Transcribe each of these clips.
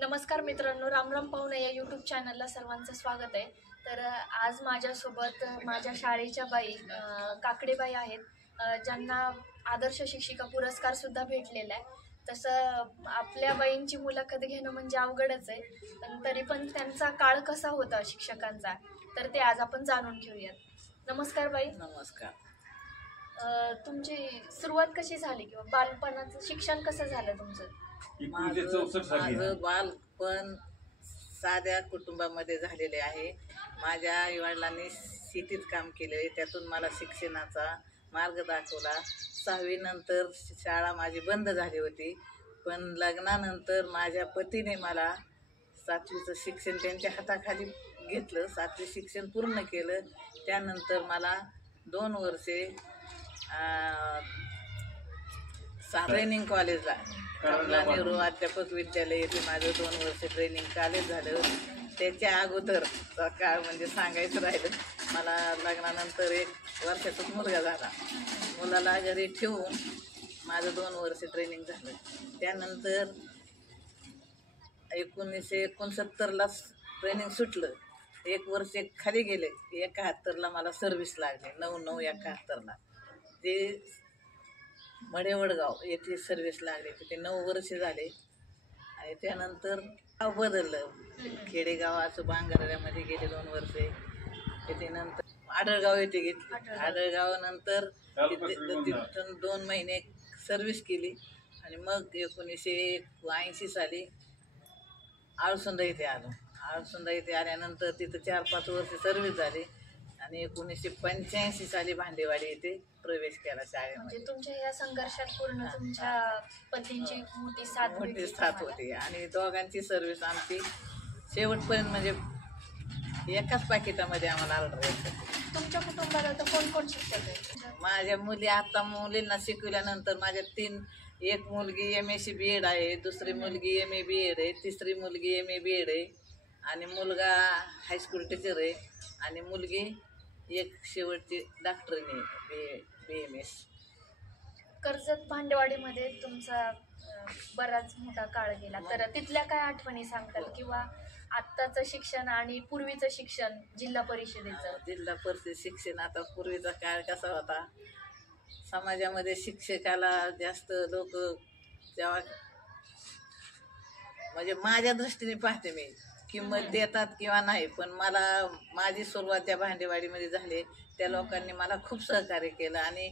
नमस्कार मित्रांनो, रामराम पाहुणे या यूट्यूब चॅनलला सर्वांचं स्वागत आहे. तर आज माझ्यासोबत माझ्या शाळेच्या बाई काकडेबाई आहेत, ज्यांना आदर्श शिक्षिका पुरस्कारसुद्धा भेटलेला आहे. तसं आपल्या बाईंची मुलाखत घेणं म्हणजे अवघडच आहे, पण तरी पण त्यांचा काळ कसा होता शिक्षकांचा, तर ते आज आपण जाणून घेऊयात. नमस्कार बाई. नमस्कार. तुमची सुरुवात कशी झाली किंवा बालपणाचं शिक्षण कसं झालं तुमचं? माझं बालपण साध्या कुटुंबामध्ये झालेले आहे. माझ्या आईवडिलांनी शेतीत काम केले, त्यातून मला शिक्षणाचा मार्ग दाखवला. 6वी नंतर शाळा माझी बंद झाली होती, पण लग्नानंतर माझ्या पतीने मला 7वीचं शिक्षण त्यांच्या हाताखाली घेतलं. 7वी शिक्षण पूर्ण केलं. त्यानंतर मला 2 वर्षे ट्रेनिंग कॉलेजला कमला नेहरू अध्यापक विद्यालय येथे माझं 2 वर्ष ट्रेनिंग कॉलेज झालं. त्याच्या अगोदरचा काळ म्हणजे सांगायचं राहिलं, मला लग्नानंतर 1 वर्षाचाच मुलगा झाला. मुलाला घरी ठेवून माझं 2 वर्ष ट्रेनिंग झालं. त्यानंतर 1969ला ट्रेनिंग सुटलं. 1 वर्ष खाली गेले. 71ला मला सर्व्हिस लागली. 9/9/71ला ते मडेवडगाव येथे सर्व्हिस लागले. तिथे 9 वर्ष झाले. आणि त्यानंतर गाव बदललं. खेडेगावाचं बांगाऱ्यामध्ये गेले 2 वर्षे. तिथे नंतर आडळगाव येथे घेतली. आडळगाव नंतर तिथून 2 महिने सर्व्हिस केली. आणि मग 1980 साली आळसुंदा इथे आलो. आळसुंदा इथे आल्यानंतर तिथं 4-5 वर्ष सर्व्हिस झाली. आणि 1985 साली भांडेवाडी येथे प्रवेश केला शाळेमध्ये. म्हणजे तुमच्या या संघर्षात पूर्ण तुमच्या पतींची मोठी साथ होती. आणि दोघांची सर्व्हिस आमची शेवटपर्यंत म्हणजे एकाच पाकिटामध्ये आम्हाला ऑर्डर येते. तुमच्या कुटुंबाला तर कोण कोण शिक्षक आहे? माझ्या मुलींना शिकवल्यानंतर माझ्या 3, एक मुलगी MSc B.Ed आहे, दुसरी मुलगी MA B.Ed आहे, तिसरी मुलगी MA B.Ed आहे, आणि मुलगा हायस्कूल टीचर आहे, आणि मुलगी एक शेवटची डॉक्टरनी BMS. कर्जत भांडेवाडीमध्ये तुमचा बराच मोठा काळ गेला, तर तिथल्या काय आठवणी सांगताल? किंवा आत्ताचं शिक्षण आणि पूर्वीचं शिक्षण जिल्हा परिषदेचं? जिल्हा परिषद शिक्षण आता पूर्वीचा काळ कसा होता, समाजामध्ये शिक्षकाला जास्त लोक जेव्हा म्हणजे माझ्या दृष्टीने पाहते मी किंमत देतात किंवा नाही, पण मला माझी सुरुवात त्या भांडेवाडीमध्ये झाली. त्या लोकांनी मला खूप सहकार्य केलं आणि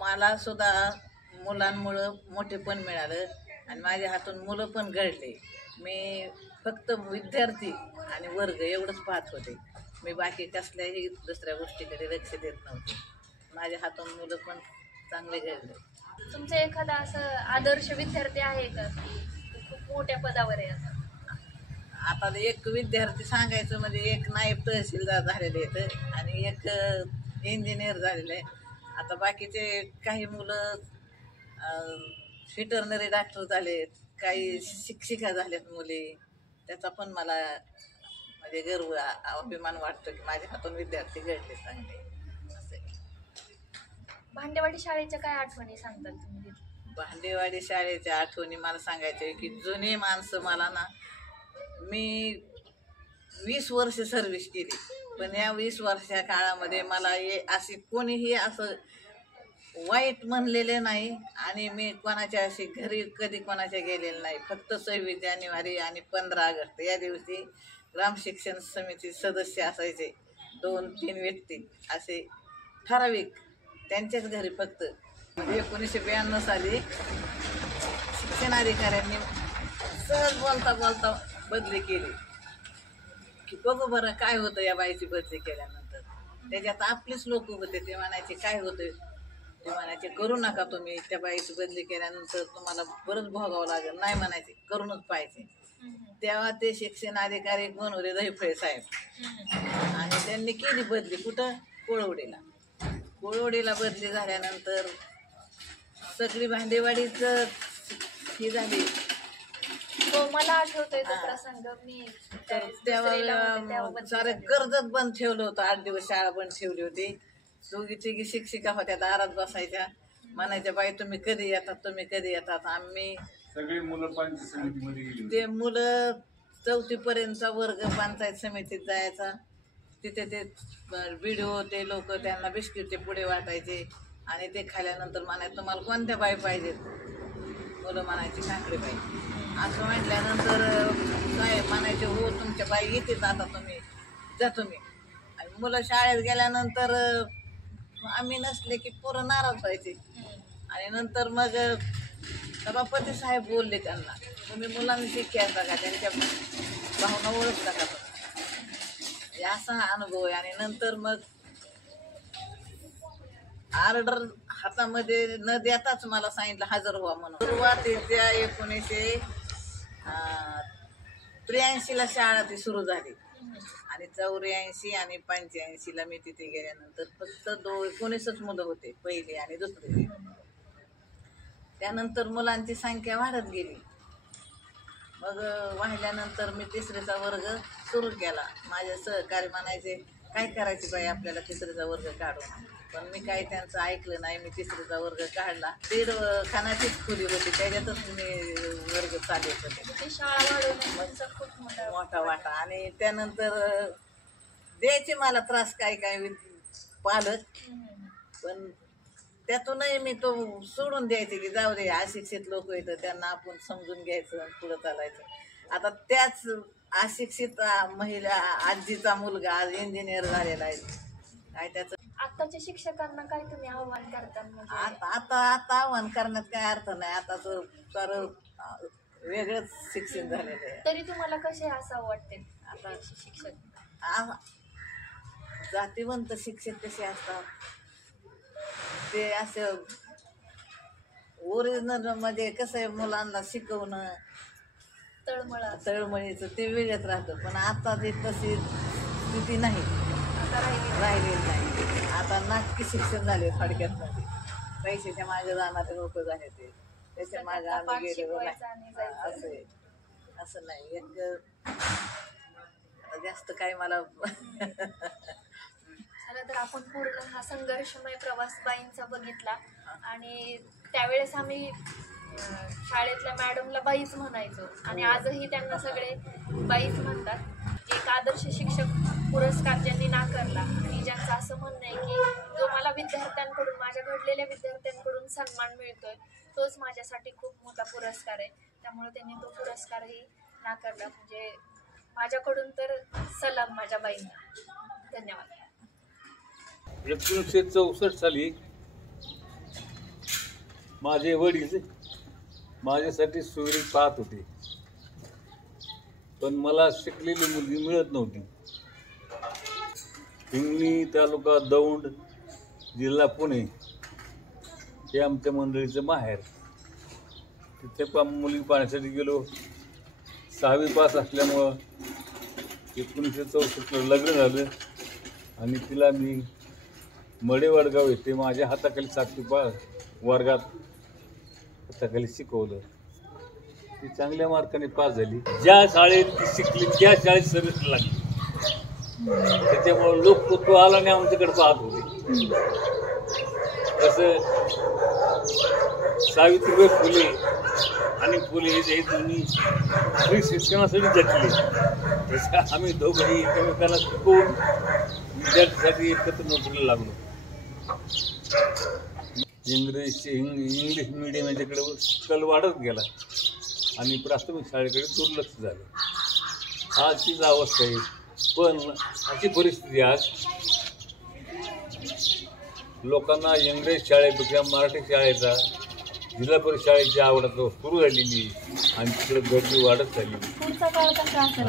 मला सुद्धा मुलांमुळं मोठेपण मिळालं आणि माझ्या हातून मुलं पण घडले. मी फक्त विद्यार्थी आणि वर्ग एवढंच पाहत होते. मी बाकी कसल्याही दुसऱ्या गोष्टीकडे लक्ष देत नव्हते. माझ्या हातून मुलं पण चांगले घडले. तुमचं एखादा असं आदर्श विद्यार्थी आहे का की खूप मोठ्या पदावर आहे? आता एक विद्यार्थी सांगायचं म्हणजे एक नायब तहसीलदार झालेले आहेत आणि एक इंजिनियर झालेलं आहे. आता बाकीचे काही मुलं व्हेटरनरी डॉक्टर झालेत, काही शिक्षिका झाल्यात मुली. त्याचा पण मला म्हणजे गर्व अभिमान वाटतो की माझ्या हातून विद्यार्थी घडले चांगले. भांडेवाडी शाळेच्या काय आठवणी सांगतात तुम्ही? भांडेवाडी शाळेच्या आठवणी मला सांगायचे की जुने माणसं मला ना, मी 20 वर्ष सर्व्हिस केली, पण या 20 वर्षा काळामध्ये मला अशी कोणीही असं वाईट म्हणलेले नाही आणि मी कोणाच्या अशी घरी कधी कोणाच्या गेलेलं नाही. फक्त 26 जानेवारी आणि 15 ऑगस्ट या दिवशी ग्राम शिक्षण समिती सदस्य असायचे 2-3 व्यक्ती असे ठराविक, त्यांच्याच घरी फक्त. 1992 साली शिक्षणाधिकाऱ्यांनी सहज बोलता बोलता बदली केली की बघू बरं काय होतं या बाईची बदली केल्यानंतर. त्याच्यात आपलेच लोक होते, ते म्हणायचे काय होतं, ते म्हणायचे करू नका तुम्ही, त्या बाईची बदली केल्यानंतर तुम्हाला बरंच भोगावं लागेल. नाही म्हणायचे, करूनच पाहिजे. तेव्हा ते शिक्षण अधिकारी कोण होते, दैफळे साहेब, आणि त्यांनी केली बदली. कुठं? कोळवडीला. कोळवडीला बदली झाल्यानंतर सगळी भांडेवाडीच ही झाली. मला आठवतोय तो प्रसंग. मी तेव्हा सारे कर्जत बंद ठेवलं होतं. 8 दिवस शाळा बंद ठेवली होती. 2-3 शिक्षिका होत्या, दारात बसायच्या, म्हणायच्या बाई तुम्ही कधी येतात, तुम्ही कधी येतात. आम्ही सगळी मुलं पंचायत समितीमध्ये गेली होती. ते मुलं 4थी पर्यंतचा वर्ग पंचायत समितीत जायचा. तिथे ते व्हिडिओ ते लोक त्यांना बिस्किटचे पुढे वाटायचे आणि ते खाल्यानंतर म्हणायचे तुम्हाला कोणत्या बाई पाहिजेत. मुलं म्हणायची काकडे बाई. असं म्हटल्यानंतर साहेब म्हणायचे हो तुमच्या बाई येतेच आता तुम्ही जा तुम्ही. आणि मुलं शाळेत गेल्यानंतर आम्ही नसले की पोरं नाराज व्हायचे. आणि नंतर मग सभापती साहेब बोलले त्यांना तुम्ही मुलांनी शिकायचा का त्यांच्या भावना ओळखता का. असा हा अनुभव आहे. आणि नंतर मग ऑर्डर हातामध्ये न देताच मला सांगितलं हजर व्हा म्हणून. सुरुवातीच्या 1983ला शाळा ती सुरू झाली आणि 84 आणि 85ला मी तिथे गेल्यानंतर फक्त 19च मुलं होते, पहिली आणि दुसरी. त्यानंतर मुलांची संख्या वाढत गेली. मग वाहिल्यानंतर मी 3रीचा वर्ग सुरू केला. माझे सहकारी म्हणायचे काय करायचे बाई आपल्याला 3रीचा वर्ग काढून. पण मी काही त्यांचं ऐकलं नाही. मी 3रीचा वर्ग काढला. 1.5 खानाचीच खोली होती त्याच्यातच मी वर्ग चालवत होते. शाळा वाढवण्याचा खूप मोठा वाटा. आणि त्यानंतर द्यायचे मला त्रास काय पालक. पण त्यातूनही मी तो सोडून द्यायचे की जाऊ दे अशिक्षित लोक येतं त्यांना आपण समजून घ्यायचं पुढं चालायचं. आता त्याच अशिक्षित महिला आजीचा मुलगा आज इंजिनियर झालेला आहे. काय त्याचं आताच्या शिक्षकांना काय तुम्ही आव्हान करता. आता आव्हान करण्यात काय अर्थ नाही. आता तर सारं वेगळंच शिक्षण झालेलं आहे. तरी तुम्हाला कसे असं वाटते आता शिक्षक जातीवंत शिक्षक कसे असतात ते असं ओरिजिनल मध्ये कसं आहे मुलांना शिकवणं तळमळीचं ते वेगळंच राहतं. पण आता ते तशी स्थिती नाही राहिलेली नाही. आता नाटकी शिक्षण झाले थोडक्यात. पैशाच्या मागे जाणारे लोक झाले ते त्याच्या मागे आम्ही गेलो नाही असं नाही. एक जास्त काय मला तर आपण पूर्ण हा संघर्षमय प्रवास बाईंचा बघितला. आणि त्यावेळेस आम्ही शाळेतल्या मॅडमला बाईच म्हणायचो आणि आजही त्यांना सगळे बाईच म्हणतात. एक आदर्श शिक्षक पुरस्कार ज्यांनी नाकारला आणि ज्यांचं असं म्हणणं आहे की जो मला विद्यार्थ्यांकडून माझ्या घडलेल्या विद्यार्थ्यांकडून सन्मान मिळतोय तोच माझ्यासाठी खूप मोठा पुरस्कार आहे. त्यामुळे त्यांनी तो पुरस्कारही नाकारला. म्हणजे माझ्याकडून तर सलाम माझ्या बाईंना. धन्यवाद. 1964 साली माझे वडील माझ्यासाठी सोयरी पाहत होते. पण मला शिकलेली मुलगी मिळत नव्हती. हिंगणी तालुका दौंड जिल्हा पुणे हे आमच्या मंडळीचं माहेर. तिथे मुलगी पाहण्यासाठी गेलो. 6वी पास असल्यामुळं 1964 लग्न झालं आणि तिला मी मडेवडगाव येथे माझ्या हाताखाली 7वी वर्गात हाताखाली शिकवलं. ती चांगल्या मार्काने पास झाली. ज्या शाळेत ती शिकली त्या शाळेत सर्व्हिसला लागली. त्याच्यामुळं लोक तो आला आणि आमच्याकडे पाहत होते. तसं सावित्रीबाई फुले आणि फुले हे दोन्ही फ्री शिक्षणासाठी झटले. तसं आम्ही दोघंही एकमेकांना शिकवून विद्यार्थ्यांसाठी एकत्र नोकरीला लागलो. इंग्लिश मिडियम याच्याकडे कल वाढत गेला आणि प्राथमिक शाळेकडे दुर्लक्ष झालं. आज तीच अवस्था आहे. पण अशी परिस्थिती आज लोकांना इंग्रजी शाळेपेक्षा मराठी शाळेचा जिल्हा परिषद शाळेची आवड सुरू झालेली आणि तिकडे गर्दी वाढत चालली. पुढचा काळ कसा असेल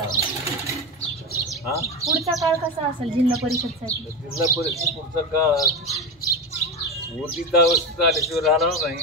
पुढचा काळ कसा असेल जिल्हा परिषदसाठी. जिल्हा परिषद पुढचा काळ उर्जित अवस्थेत आल्याशिवाय राहणार नाही.